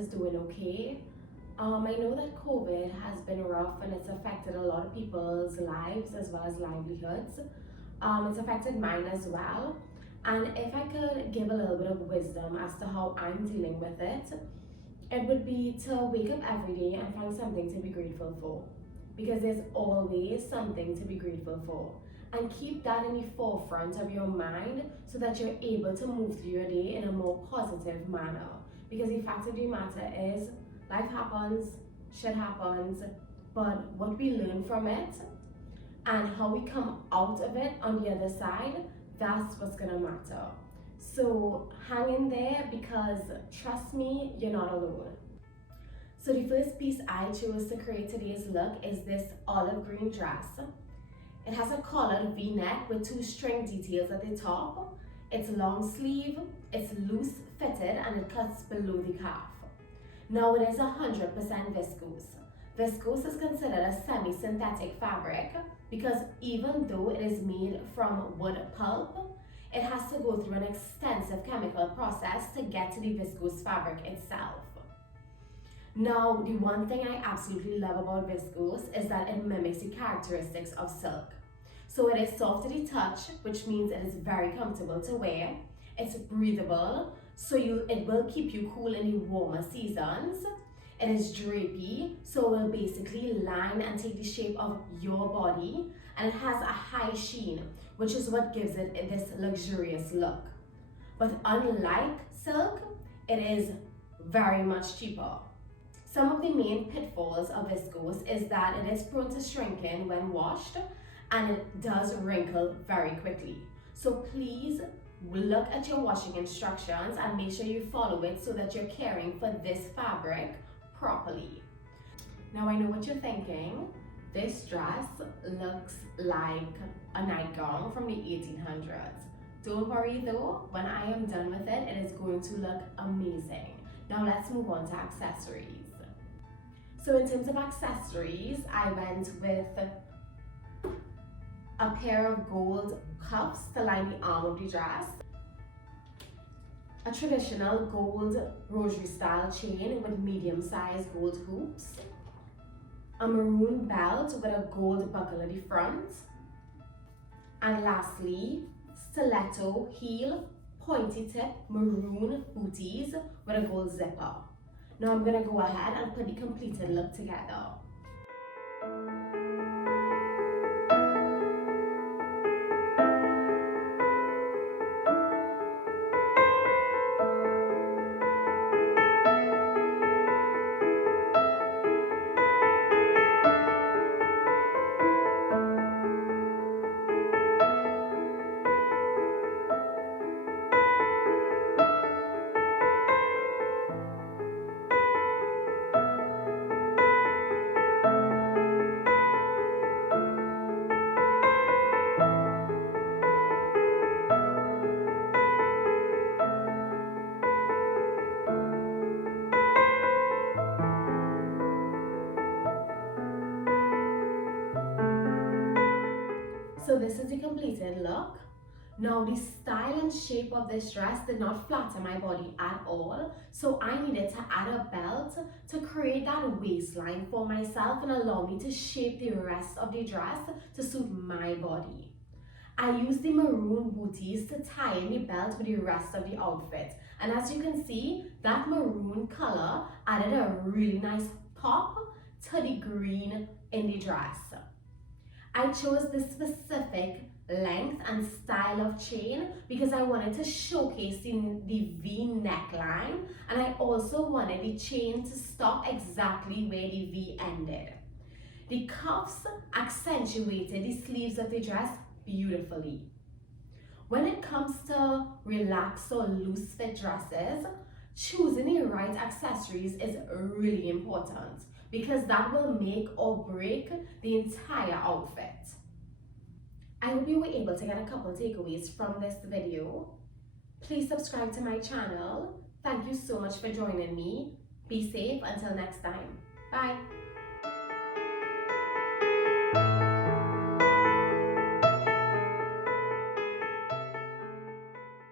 is doing okay. I know that COVID has been rough and it's affected a lot of people's lives as well as livelihoods. It's affected mine as well. And if I could give a little bit of wisdom as to how I'm dealing with it, it would be to wake up every day and find something to be grateful for. Because there's always something to be grateful for. And keep that in the forefront of your mind so that you're able to move through your day in a more positive manner. Because the fact of the matter is, life happens, shit happens, but what we learn from it and how we come out of it on the other side, that's what's gonna matter. So hang in there, because trust me, you're not alone. So the first piece I chose to create today's look is this olive green dress. It has a collared V-neck with 2 string details at the top. It's long sleeve, it's loose fitted, and it cuts below the calf. Now it is 100% viscose. Viscose is considered a semi-synthetic fabric because even though it is made from wood pulp, it has to go through an extensive chemical process to get to the viscose fabric itself. Now, the one thing I absolutely love about viscose is that it mimics the characteristics of silk. So it is soft to the touch, which means it is very comfortable to wear. It's breathable, so it will keep you cool in the warmer seasons. It is drapey, so it will basically line and take the shape of your body. And it has a high sheen, which is what gives it this luxurious look. But unlike silk, it is very much cheaper. Some of the main pitfalls of viscose is that it is prone to shrinking when washed, and it does wrinkle very quickly. So please look at your washing instructions and make sure you follow it so that you're caring for this fabric properly. Now I know what you're thinking. This dress looks like a nightgown from the 1800s. Don't worry though, when I am done with it, it is going to look amazing. Now let's move on to accessories. So in terms of accessories, I went with a pair of gold cuffs to line the arm of the dress, a traditional gold rosary style chain with medium-sized gold hoops, a maroon belt with a gold buckle at the front, and lastly, stiletto heel pointy tip maroon booties with a gold zipper. Now I'm gonna go ahead and put the completed look together. So this is the completed look. Now the style and shape of this dress did not flatter my body at all, so I needed to add a belt to create that waistline for myself and allow me to shape the rest of the dress to suit my body. I used the maroon booties to tie in the belt with the rest of the outfit, and as you can see, that maroon color added a really nice pop to the green in the dress. I chose this specific length and style of chain because I wanted to showcase the V neckline, and I also wanted the chain to stop exactly where the V ended. The cuffs accentuated the sleeves of the dress beautifully. When it comes to relaxed or loose fit dresses, choosing the right accessories is really important because that will make or break the entire outfit. I hope you were able to get a couple takeaways from this video. Please subscribe to my channel. Thank you so much for joining me. Be safe until next time. Bye.